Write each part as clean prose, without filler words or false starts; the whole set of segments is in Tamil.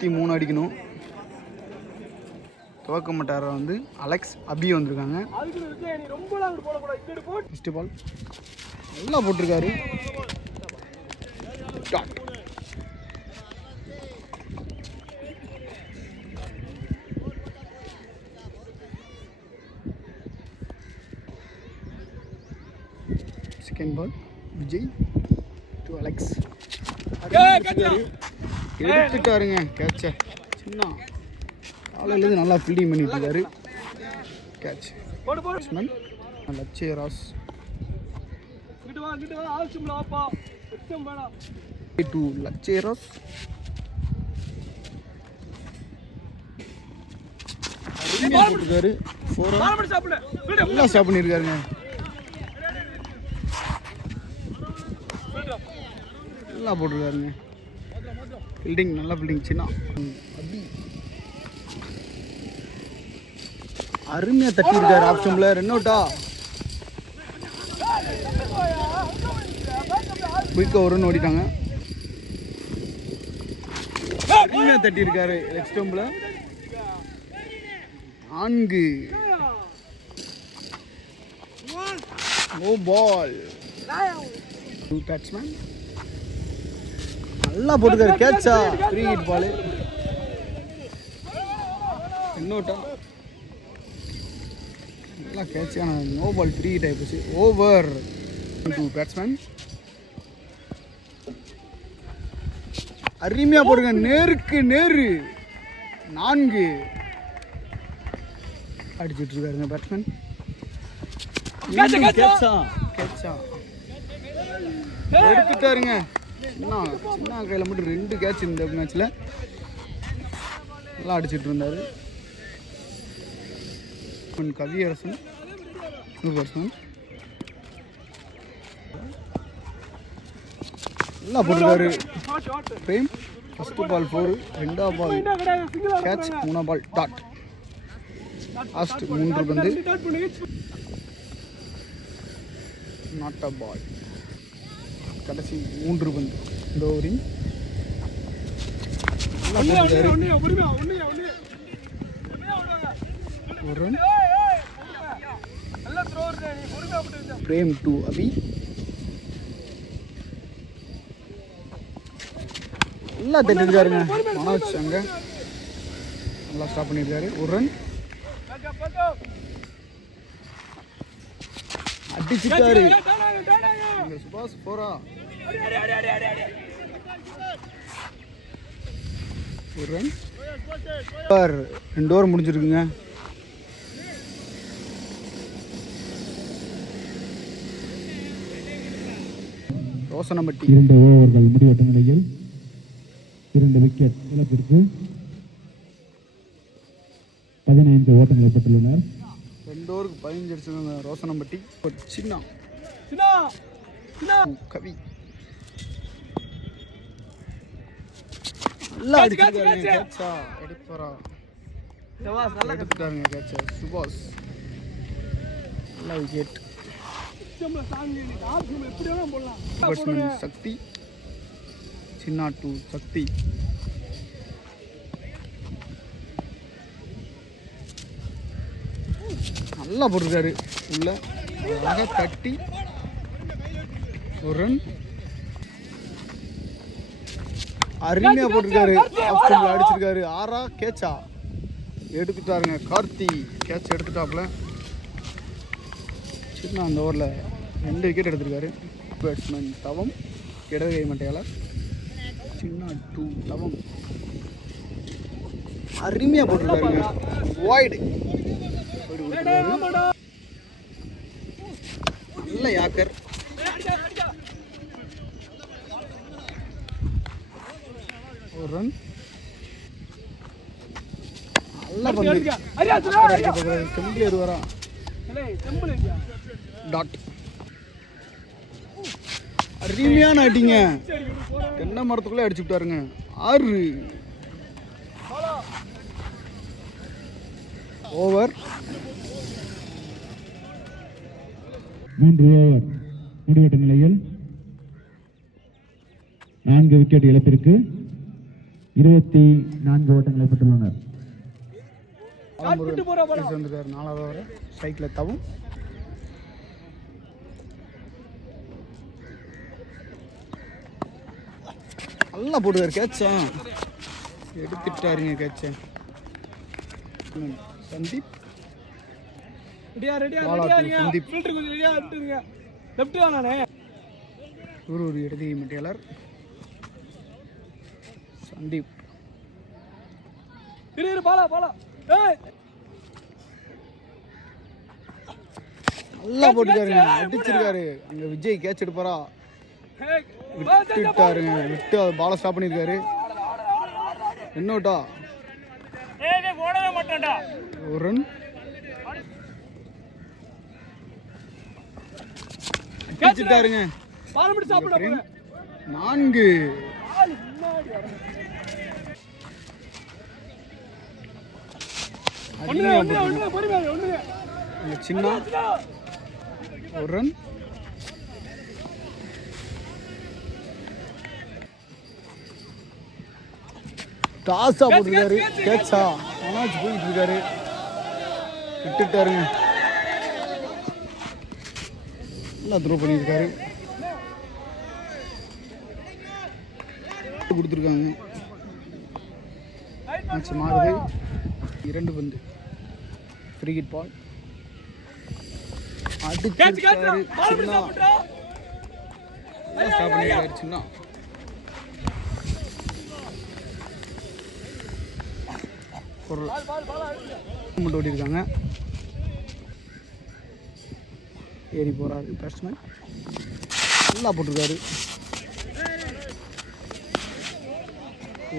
3 அடிக்கணும். துவக்க மாட்டார வந்து அலெக்ஸ் அபி வந்திருக்காங்க. ஃபர்ஸ்ட் பால் நல்லா போட்டிருக்காரு. Second ball Vijay to Alex. எடுத்துட்டாருங்க கேட்ச. சின்ன காலையிலேருந்து நல்லா ஃபீல்டிங் பண்ணிட்டு இருக்காரு. கேட்ச் லட்சே ராஸ் டு லட்சே ராஸ். போட்டிருக்காரு. நல்லா ஸ்டாப் பண்ணியிருக்காருங்க. நல்லா போட்டிருக்காருங்க. ஃபீல்டிங் நல்லா ஃபீல்டிங். சின்ன அருமையாக தட்டியிருக்காரு. ஆப்ஷனில் ரன் அவுட்டா குயிக்காக ஒரு ரன் ஓடிட்டாங்க. அருமையாக தட்டியிருக்காரு. லெக் ஸ்டம்பில் 4. No ball. 2 பேட்ஸ்மேன் நல்லா போட்டுக்காரு. கேட்சா ஃப்ரீ ஹிட் பால். இன்னோட்டா நல்லா கேட்ச். ஆனால் நோ பால் ஃப்ரீ ஹிட் ஆகிப்போச்சு. ஓவர். 2 பேட்ஸ்மேன் அருமையாக போடுங்க. நேருக்கு நேரு 4 அடிச்சுட்டு இருக்காருங்க பேட்ஸ்மேன். கேட்சா கேட்சா எடுத்துட்டாருங்க. சின்ன கையில் மட்டும் 2 கேட்ச் இந்த மேட்ச்சில் நல்லா அடிச்சுட்டு இருந்தார். கவியரசன் பேட்ஸ்மேன் நல்லா போட்டுருக்காரு. பிரேம் ஃபர்ஸ்ட் பால் 4, 2ஆம் பால் கேட்ச், 3ஆம் பால் டாட். லாஸ்ட் 3 பந்து நாட் அ பால். கடைசி 3 பந்து இந்த ஓவரின். ஒரு ரன். பிரேம் டு அபி. நல்லா தட்டிருக்காருங்க மனோஜ். அங்கே நல்லா ஸ்டாப் பண்ணியிருக்காரு. ஒரு ரன் அடிச்சுட்டாரு. சுபாஷ் 4. ஒரு ரன். 2 ஓவர் முடிஞ்சிருக்குங்க. ரோசனம்பட்டி 2 ஓவர்கள் முடிவட்ட நிலையில் 2 விக்கெட் இழப்பிற்கு 15 ஓட்டங்கள் பெற்றுள்ளனர். 2 ஓவருக்கு 15 அடிச்சிருக்காங்க ரோசனம்பட்டி. சின்ன கவி நல்லா அடிச்சிருக்காருங்க. கேட்சா எடுப்பாரா? எடுத்துட்டாருங்க கேட்சா. சுபாஷ் நல்லா விக்கெட். சக்தி சின்ன டு சக்தி. நல்லா போட்டிருக்காரு. உள்ள அழகாக தட்டி ஒரு ரன். அருமையாக போட்டிருக்காரு. ஆப்ஷனில் அடிச்சிருக்காரு. 6 கேட்சா எடுத்துட்டாருங்க. கார்த்தி கேட்ச் எடுத்துட்டாப்புல. சின்ன அந்த ஓவரில் 2 விக்கெட் எடுத்திருக்காரு. பேட்ஸ்மேன் தவம் இடகை மட்டையாளர். சின்ன 2 தவம் அருமையாக போட்டிருக்காருங்க. வாய்டு நல்ல யாக்கர். ஒரு ரன். நல்லா பண்ணி செம்பிள் வரா. டாட். அருமையான அடிங்க. தென்னை மரத்துக்குள்ளே அடிச்சு விட்டாருங்க. 6. ஓவர். 3 ஓவர் முடிவட்ட நிலையில் 4 விக்கெட் இழப்பிற்கு 24 ஓட்டங்களை பெற்றுள்ளனர். வந்துருக்காரு 4வது ஓவர். ஸ்ட்ரைக்ல தவும். நல்லா போட்டுக்காரு கேட்சா. எடுத்துட்டாருங்க கேட்ச. சந்தீப் ஒரு இடது மெட்டியாளர் சந்தீப். நல்லா போட்டுக்காருங்க. அடிச்சிருக்காரு. அங்க விஜய் கேட்ச் எடுப்பாரா? விட்டுட்டாருங்க. விட்டு பாலை ஸ்டாப் பண்ணிருக்காரு. என்னோட்டா ஒரு ரன். அடிச்சிட்டாருங்க. 4 சின்ன ஒரு ரன். டாஸா போட்டுருக்காரு. கேட்சா அனாச்சு போயிட்டு இருக்காரு. விட்டுட்டாருங்க. நல்லா த்ரோ பண்ணியிருக்காரு. கொடுத்துருக்காங்க. மேட்ச் மாறுது. 2 பந்து. Free hit ball. அடிச்சிருக்காரு. ஸ்டாப் பண்ணிருக்காரு. சின்ன மட்டும் ஓடிருக்காங்க. ஏறி போறாரு பேட்ஸ்மேன். நல்லா போட்டிருக்காரு.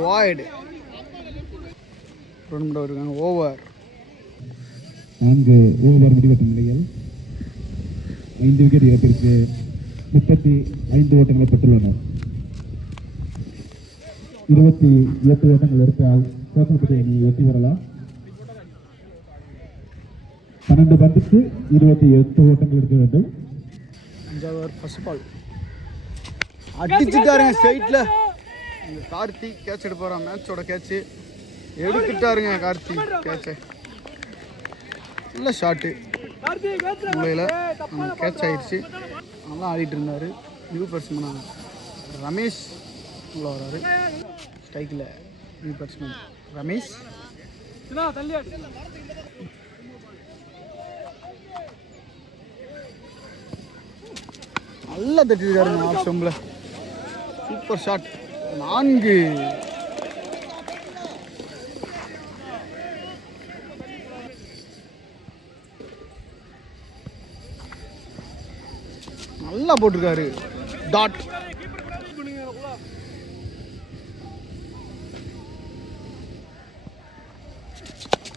வாய்டு. ரன் மட்டும் இருக்காங்க. ஓவர். 4 ஓவர் முடிவெட்ட நிலையில் 5 விக்கெட் இழப்பிற்கு 35 ஓட்டங்களை பெற்றுள்ளனர். 28 ஓட்டங்கள் எடுத்தால் கோசம்பட்டி அணி வெற்றி பெறலாம். 12 பந்துக்கு 28 ஓட்டங்கள் எடுக்க வேண்டும். 5வது ஓவர் ஃபர்ஸ்ட் பால். அடிச்சுட்டாருங்க ஸ்ட்ரைட்ல. இந்த கார்த்திக் கேட்ச் எடுப்பாரா? மேட்சோட கேட்ச் எடுத்துட்டாருங்க. கார்த்திக் கேட்ச நல்ல ஷாட்டு. மூலையில் கேட்ச் ஆயிடுச்சு. நல்லா ஆடிட்டு இருந்தார். நியூ பேட்ஸ்மேன் ரமேஷ் உள்ள வராரு. ஸ்ட்ரைக்கில் நியூ பேட்ஸ்மேன் ரமேஷ். நல்லா தட்டிருக்காருங்க ஆஃப் ஸ்டம்பில். Super shot. 4. நல்லா போட்டிருக்காரு. டாட்.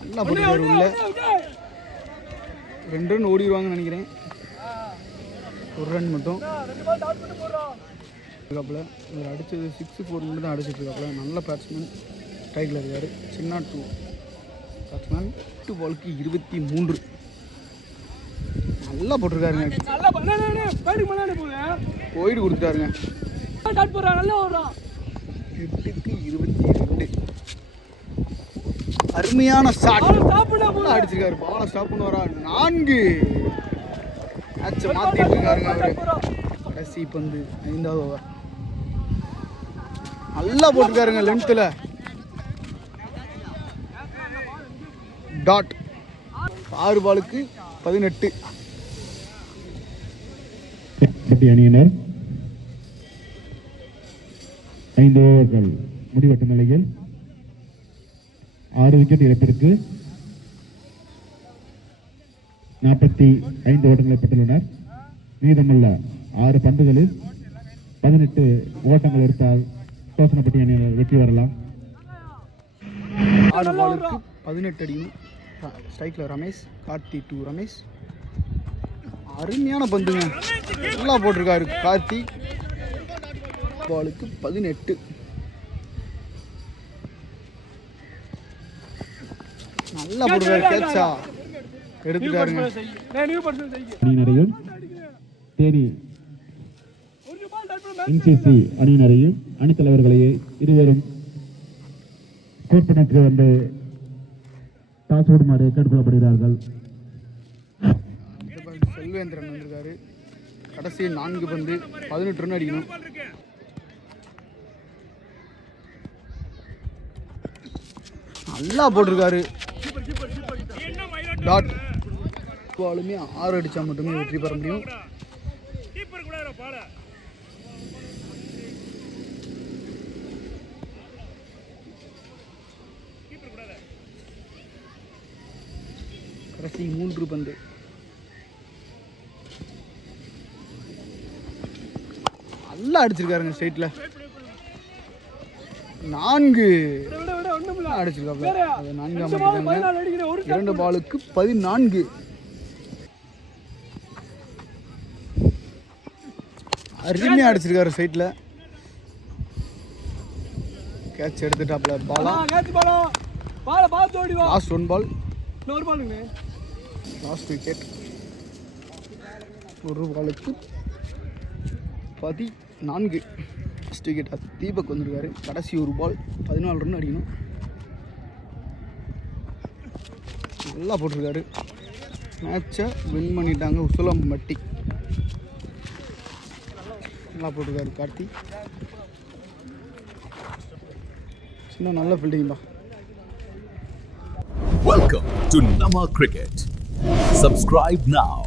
நல்லா போட்டிருக்காரு. உள்ள 2 ரன் ஓடிடுவாங்கன்னு நினைக்கிறேன். 1 ரன் மட்டும். இவர் அடிச்சது 6-4 மட்டும் தான் அடிச்சிட்டு இருக்காப்புல. நல்ல பேட்ஸ்மேன். ஸ்ட்ரைக்கில் இருக்காரு. சின்ன 2 பேட்ஸ்மேன். 8 பாலுக்கு 23. நல்லா போட்டிருக்காருங்க. போயிட்டு கொடுத்துட்டாருங்க. 8க்கு 22. அருமையான ஷாட். அடிச்சிருக்காரு. பாலை ஸ்டாப் பண்ண வரா. 4. மேட்சை மாத்திட்டு இருக்காருங்க அவரு. கடைசி பந்து 5வது ஓவர். நல்லா போட்டிருக்காருங்க லென்த்தில். டாட். 6 பாலுக்கு 18. அணியினர் 5 ஓவர்கள் முடிவெட்ட நிலையில் 6 விக்கெட் இழப்பிற்கு 45 ஓட்டங்களை பெற்றுள்ளனர். மீதமுள்ள 6 பந்துகளில் 18 ஓட்டங்கள் எடுத்தால் கோசனப்பட்டி அணியினர் வெற்றி வரலாம். 6 பாலுக்கு 18 அடியும். ஸ்ட்ரைக்கில் ரமேஷ். கார்த்தி 2 ரமேஷ். அருமையான பந்துங்க. நல்லா போட்டிருக்காரு கார்த்தி. பாலுக்கு 18. நல்லா போட்டிருக்காரு. கேட்சா எடுத்துட்டாருங்க. அணியினரையும் தேனி என்சிசி அணியினரையும் அணித்தலைவர்களையும் இருவரும் கோர்ப்பனுக்கு வந்து டாஸ் ஓடுமாறு கேட்டுக்கொள்ளப்படுகிறார்கள். செல்வேந்திரன் வந்திருக்காரு. கடைசி 4 பந்து 18 ரன் அடிக்கணும். நல்லா போட்டிருக்காரு. டாட் பாலுமே 6 அடிச்சா மட்டுமே வெற்றி பெற முடியும். கடைசி 3 பந்து. நல்லா அடிச்சிருக்காருங்க ஸ்ட்ரைட்ல. 4 அடிச்சிருக்காப்ல. அது 4 2 பாலுக்கு 14. அருமையா அடிச்சிருக்காரு ஸ்ட்ரைட்ல. கேட்ச் எடுத்துட்டாப்ல. Last 1 ball. Last wicket. 1 பாலுக்கு 14. ஃபஸ்ட் விக்கெட் தீபக் வந்திருக்காரு. கடைசி 1 பால் 14 ரன் அடிக்கணும். நல்லா போட்டிருக்காரு. மேட்சை வின் பண்ணிட்டாங்க உசிலம்பட்டி. நல்லா போட்டிருக்காரு கார்த்தி. சின்ன நல்ல ஃபீல்டிங் தான். Welcome to Nama Cricket. Subscribe now.